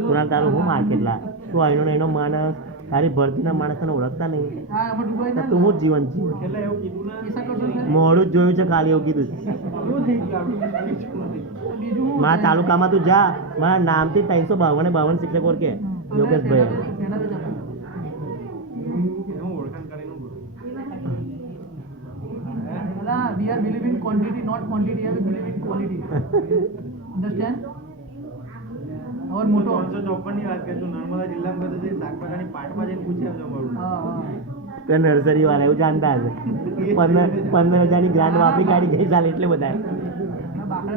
કુણાલ તારું હું માર્કેટ લા તું અહીંનો એનો માણસ તારી ભરતીના માણસને ઓળખતા નહીં તું હું જીવન જીવ મોડું જ જોયું છે ખાલી એવું કીધું મારા તાલુકામાં તું જા મારા નામથી 352 શિક્ષક ઓળખે યોગેશભાઈ We are believe in quantity, not quantity. We believe in quality. Understand? और मोटो 354 ની વાત કરજો નર્મદા જિલ્લામાં બધે જે શાકભાજીની પાટમાં જઈને પૂછી આવજો મારું તો નર્સરી વાળા એવું જાણતા હશે 15,000 ની ગ્રાન્ટ વાપરી કાઢી ગઈ સાલ એટલે બધા બાકડે